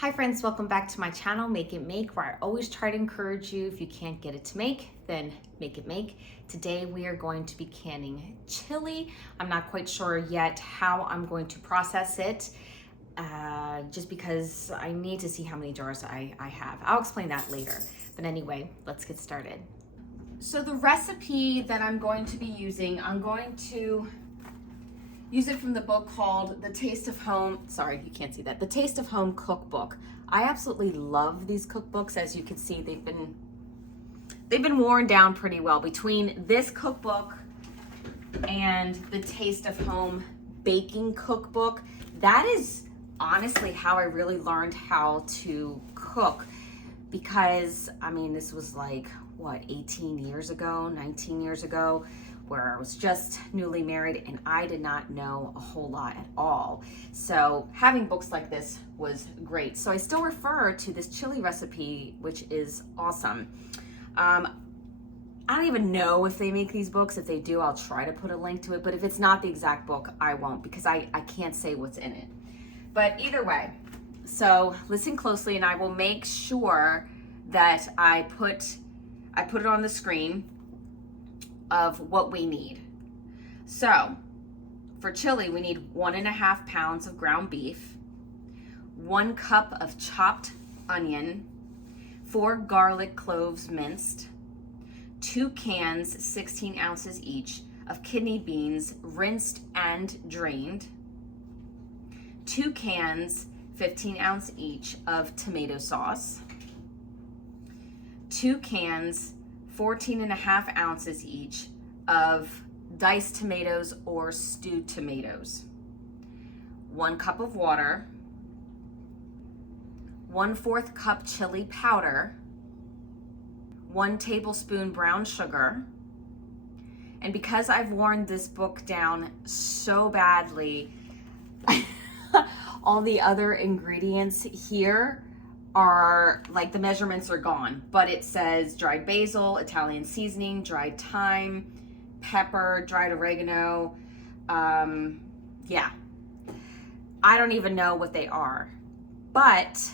Hi friends, welcome back to my channel, Make It Make, where I always try to encourage you, if you can't get it to make, then make it make. Today we are going to be canning chili. I'm not quite sure yet how I'm going to process it, just because I need to see how many jars I have. I'll explain that later. But anyway, let's get started. So the recipe that I'm going to be using, I'm going to use it from the book called The Taste of Home. Sorry, you can't see that. The Taste of Home cookbook. I absolutely love these cookbooks. As you can see, they've been worn down pretty well. Between this cookbook and the Taste of Home baking cookbook, that is honestly how I really learned how to cook. Because, I mean, this was like, what, 18 years ago, 19 years ago, where I was just newly married and I did not know a whole lot at all. So having books like this was great. So I still refer to this chili recipe, which is awesome. I don't even know if they make these books. If they do, I'll try to put a link to it. But if it's not the exact book, I won't, because I can't say what's in it. But either way, so listen closely and I will make sure that I put it on the screen of what we need. So for chili, we need 1.5 pounds of ground beef, 1 cup of chopped onion, 4 garlic cloves minced, 2 cans, 16 ounces each, of kidney beans rinsed and drained, 2 cans, 15 ounce each, of tomato sauce, 2 cans, 14.5 ounces each, of diced tomatoes or stewed tomatoes, 1 cup of water, 1/4 cup chili powder, 1 tablespoon brown sugar. And because I've worn this book down so badly, all the other ingredients here are like, the measurements are gone, but it says dried basil, Italian seasoning, dried thyme, pepper, dried oregano. Yeah, I don't even know what they are, but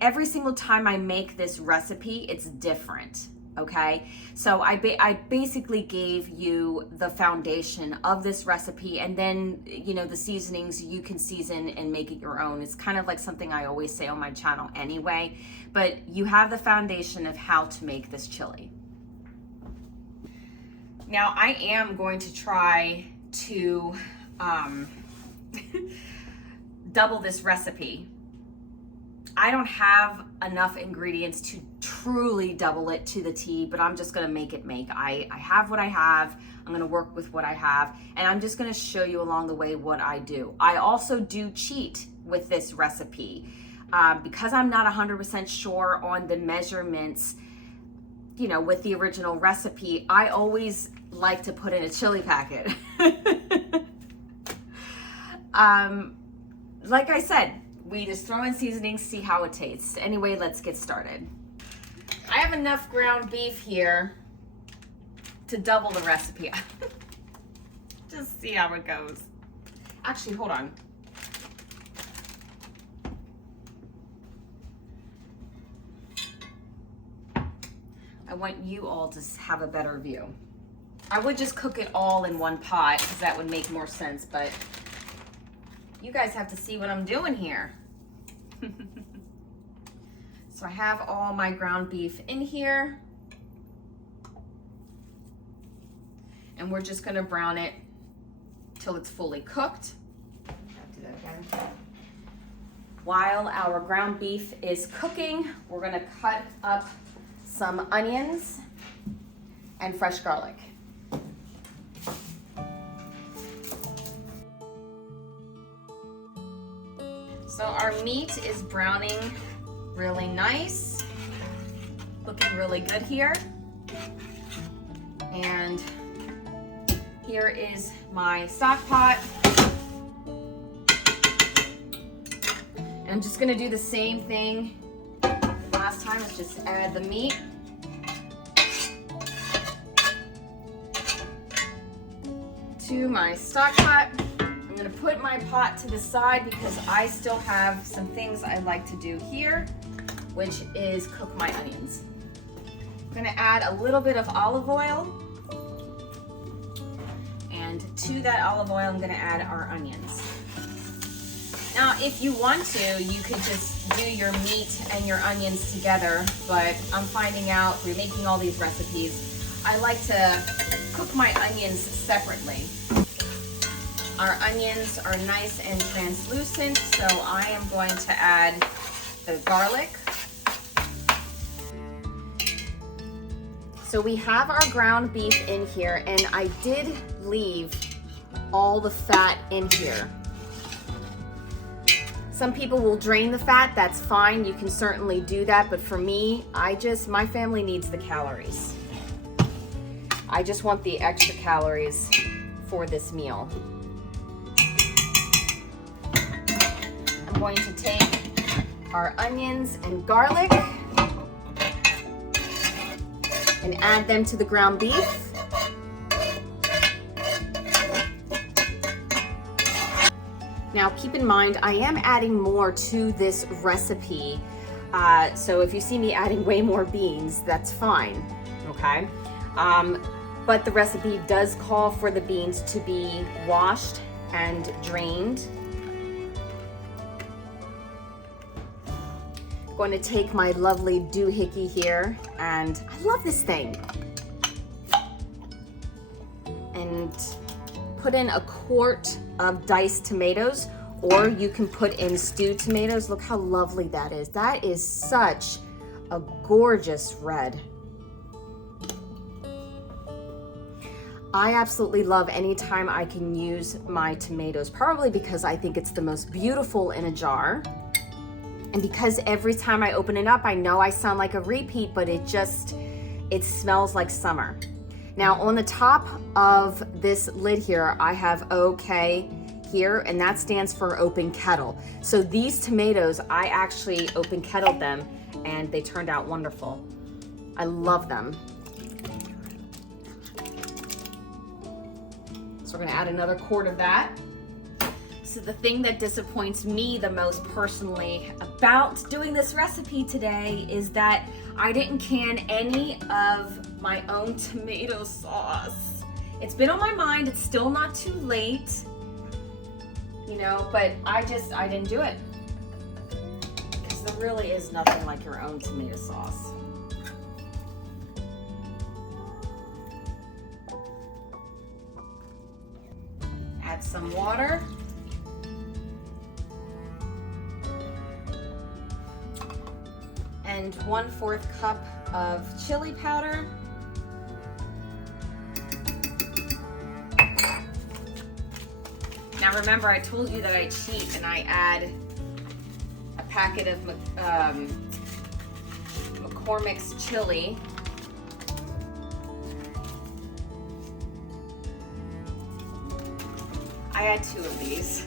every single time I make this recipe, it's different. Okay, so I basically gave you the foundation of this recipe, and then, you know, the seasonings you can season and make it your own. It's kind of like something I always say on my channel anyway, but you have the foundation of how to make this chili. Now I am going to try to double this recipe. I don't have enough ingredients to truly double it to the T, but I'm just gonna make it make. I have what I have, I'm gonna work with what I have, and I'm just gonna show you along the way what I do. I also do cheat with this recipe. Because I'm not 100% sure on the measurements, you know, with the original recipe, I always like to put in a chili packet. Like I said, we just throw in seasonings, see how it tastes. Anyway, let's get started. I have enough ground beef here to double the recipe. Just see how it goes. Actually, hold on. I want you all to have a better view. I would just cook it all in one pot, because that would make more sense, but you guys have to see what I'm doing here. So I have all my ground beef in here, and we're just gonna brown it till it's fully cooked. Do that again. While our ground beef is cooking, we're gonna cut up some onions and fresh garlic. So our meat is browning really nice, looking really good here. And here is my stock pot. And I'm just gonna do the same thing last time. Let's just add the meat. To my stock pot. I'm gonna put my pot to the side because I still have some things I like to do here, which is cook my onions. I'm gonna add a little bit of olive oil. And to that olive oil, I'm gonna add our onions. Now, if you want to, you could just do your meat and your onions together, but I'm finding out through making all these recipes, I like to cook my onions separately. Our onions are nice and translucent, so I am going to add the garlic. So we have our ground beef in here, and I did leave all the fat in here. Some people will drain the fat, that's fine, you can certainly do that, but for me, my family needs the calories. I just want the extra calories for this meal. I'm going to take our onions and garlic and add them to the ground beef. Now keep in mind, I am adding more to this recipe. So if you see me adding way more beans, that's fine, okay? But the recipe does call for the beans to be washed and drained. I'm going to take my lovely doohickey here, and I love this thing. And put in a quart of diced tomatoes, or you can put in stewed tomatoes. Look how lovely that is. That is such a gorgeous red. I absolutely love anytime I can use my tomatoes, probably because I think it's the most beautiful in a jar. And because every time I open it up, I know I sound like a repeat, but it smells like summer. Now on the top of this lid here, I have OK here, and that stands for open kettle. So these tomatoes, I actually open kettled them, and they turned out wonderful. I love them. So we're gonna add another quart of that. So the thing that disappoints me the most personally about doing this recipe today is that I didn't can any of my own tomato sauce. It's been on my mind, it's still not too late, you know, but I didn't do it. Because there really is nothing like your own tomato sauce. Add some water. And 1/4 cup of chili powder. Now remember, I told you that I cheat and I add a packet of McCormick's chili. I add 2 of these.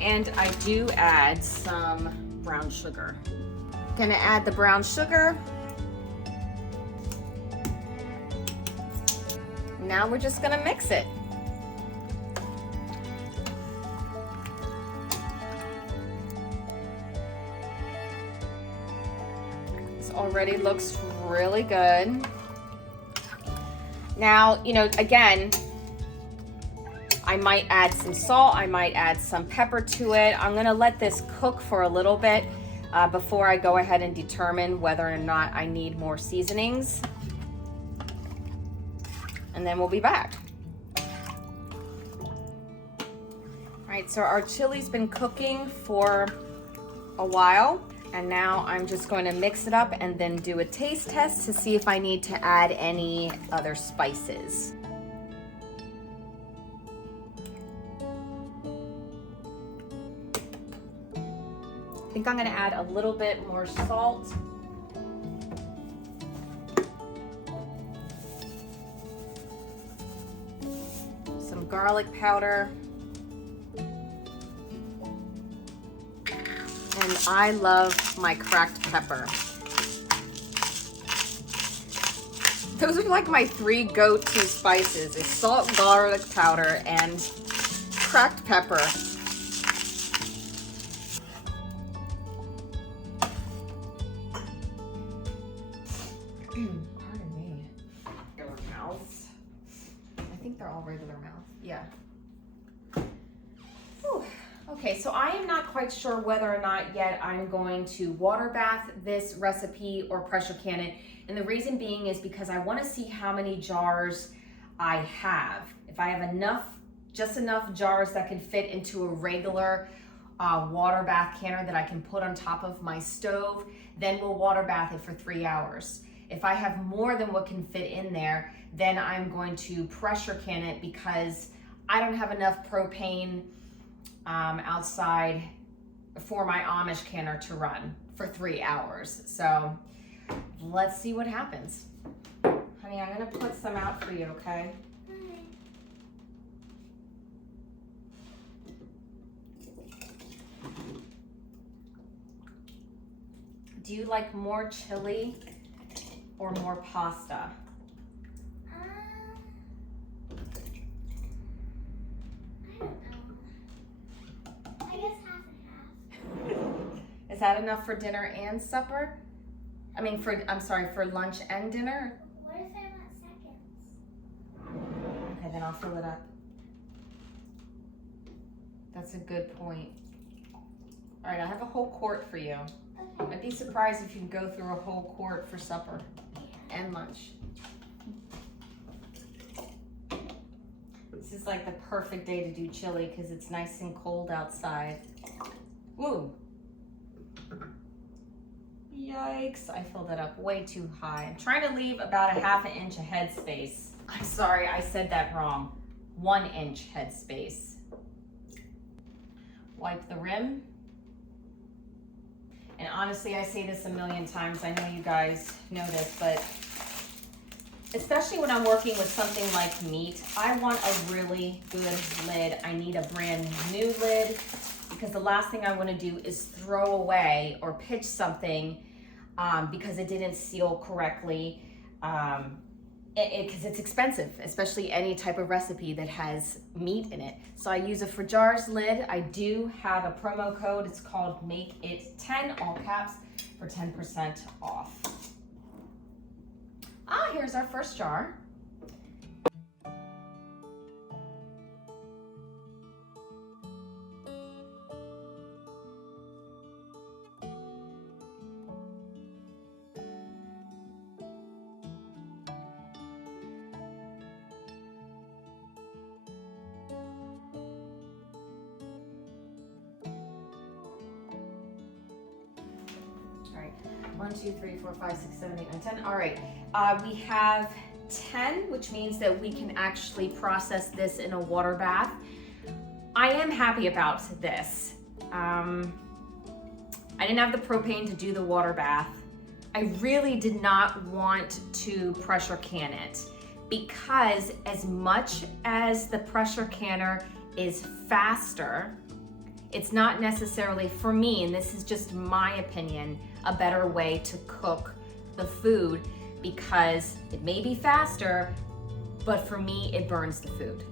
And I do add some brown sugar. Gonna add the brown sugar. Now we're just gonna mix it. This already looks really good. Now, you know, again, I might add some salt, I might add some pepper to it. I'm gonna let this cook for a little bit before I go ahead and determine whether or not I need more seasonings. And then we'll be back. All right, so our chili's been cooking for a while, and now I'm just going to mix it up and then do a taste test to see if I need to add any other spices. I think I'm gonna add a little bit more salt. Some garlic powder. And I love my cracked pepper. Those are like my 3 go-to spices. It's salt, garlic powder, and cracked pepper. Pardon me. Regular mouths. I think they're all regular mouth. Yeah. Whew. Okay, so I am not quite sure whether or not yet I'm going to water bath this recipe or pressure can it. And the reason being is because I want to see how many jars I have. If I have enough, just enough jars that can fit into a regular water bath canner that I can put on top of my stove, then we'll water bath it for 3 hours. If I have more than what can fit in there, then I'm going to pressure can it because I don't have enough propane outside for my Amish canner to run for 3 hours. So let's see what happens. Honey, I'm gonna put some out for you, okay? Do you like more chili or more pasta? I don't know. I guess half and half. Is that enough for dinner and supper? I mean, for lunch and dinner? What if I want seconds? Okay, then I'll fill it up. That's a good point. All right, I have a whole quart for you. Okay. I'd be surprised if you can go through a whole quart for supper and lunch. This is like the perfect day to do chili because it's nice and cold outside. Woo! Yikes, I filled it up way too high. I'm trying to leave about a ½ inch of head space. I'm sorry, I said that wrong. 1 inch head space. Wipe the rim. And honestly, I say this a million times. I know you guys know this, but especially when I'm working with something like meat, I want a really good lid. I need a brand new lid because the last thing I want to do is throw away or pitch something because it didn't seal correctly. Because it's expensive, especially any type of recipe that has meat in it. So I use a Frajars lid. I do have a promo code. It's called Makeitmake, all caps, for 10% off. Here's our first jar. All right, 1, 2, 3, 4, 5, 6, 7, 8, 9, 10. All right, we have 10, which means that we can actually process this in a water bath. I am happy about this. I didn't have the propane to do the water bath. I really did not want to pressure can it because as much as the pressure canner is faster, it's not necessarily, for me, and this is just my opinion, a better way to cook the food because it may be faster, but for me, it burns the food.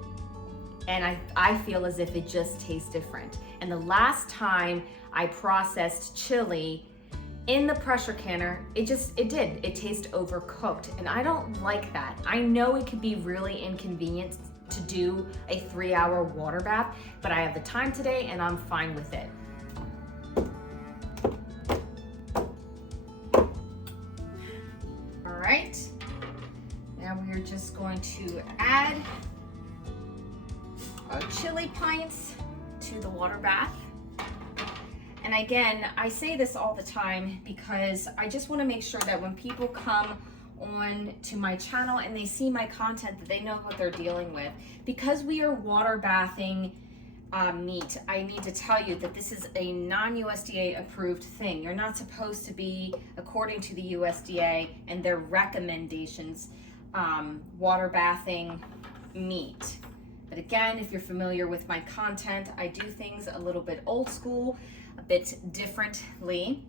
And I feel as if it just tastes different. And the last time I processed chili in the pressure canner, it tasted overcooked. And I don't like that. I know it could be really inconvenient to do a 3-hour water bath, but I have the time today and I'm fine with it. All right, now we are just going to add our chili pints to the water bath. And again, I say this all the time because I just want to make sure that when people come on to my channel and they see my content, that they know what they're dealing with. Because we are water bathing meat, I need to tell you that this is a non-USDA approved thing. You're not supposed to be, according to the USDA and their recommendations, water bathing meat. But again, if you're familiar with my content, I do things a little bit old school, a bit differently.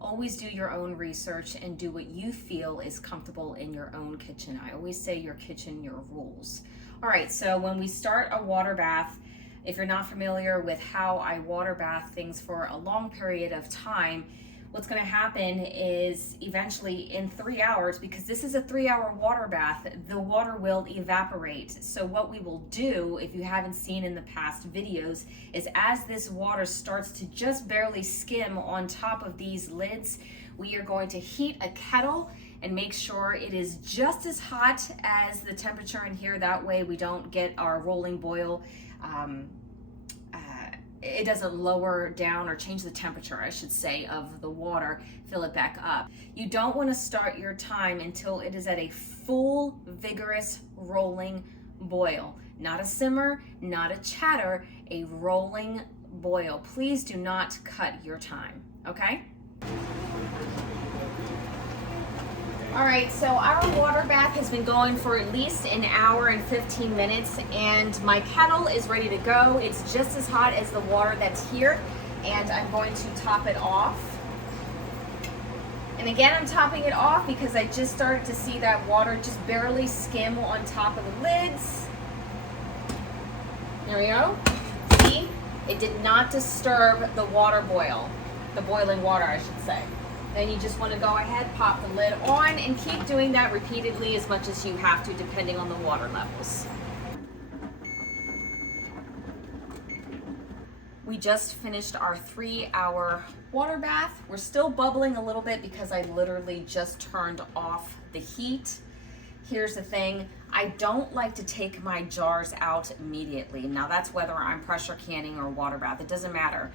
Always do your own research and do what you feel is comfortable in your own kitchen. I always say your kitchen, your rules. All right, so when we start a water bath, if you're not familiar with how I water bath things for a long period of time, what's going to happen is eventually in 3 hours, because this is a 3-hour water bath, the water will evaporate. So what we will do, if you haven't seen in the past videos, is as this water starts to just barely skim on top of these lids, we are going to heat a kettle and make sure it is just as hot as the temperature in here. That way we don't get our rolling boil. It doesn't lower down or change the temperature, I should say, of the water, fill it back up. You don't want to start your time until it is at a full, vigorous, rolling boil. Not a simmer, not a chatter, a rolling boil. Please do not cut your time, okay? All right, so our water bath has been going for at least an hour and 15 minutes, and my kettle is ready to go. It's just as hot as the water that's here, and I'm going to top it off. And again, I'm topping it off because I just started to see that water just barely skim on top of the lids. There we go. See, it did not disturb the water boil, the boiling water, I should say. Then you just want to go ahead, pop the lid on, and keep doing that repeatedly as much as you have to, depending on the water levels. We just finished our 3-hour water bath. We're still bubbling a little bit because I literally just turned off the heat. Here's the thing, I don't like to take my jars out immediately. Now that's whether I'm pressure canning or water bath, it doesn't matter.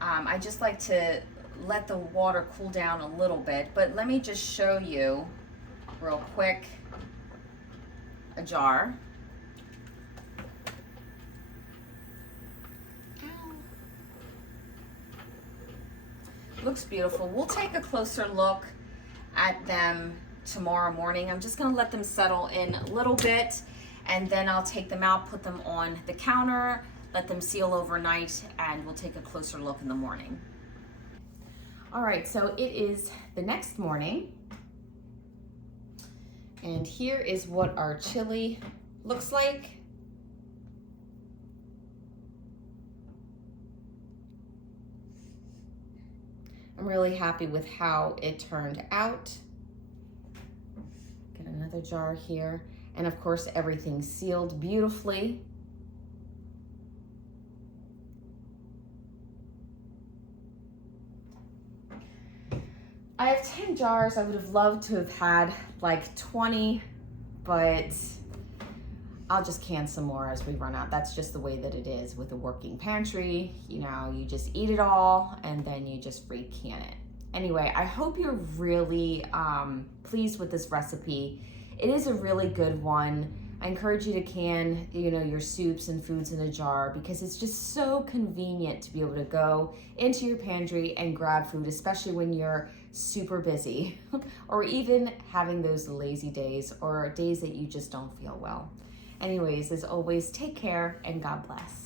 I just like to let the water cool down a little bit, but let me just show you real quick a jar. Looks beautiful. We'll take a closer look at them tomorrow morning. I'm just going to let them settle in a little bit, and then I'll take them out, put them on the counter, let them seal overnight, and we'll take a closer look in the morning. All right, so it is the next morning, and here is what our chili looks like. I'm really happy with how it turned out. Got another jar here, and of course everything's sealed beautifully. I have 10 jars. I would have loved to have had like 20, but I'll just can some more as we run out. That's just the way that it is with a working pantry. You know, you just eat it all and then you just re-can it. Anyway, I hope you're really pleased with this recipe. It is a really good one. I encourage you to can, you know, your soups and foods in a jar because it's just so convenient to be able to go into your pantry and grab food, especially when you're super busy or even having those lazy days or days that you just don't feel well. Anyways, as always, take care and God bless.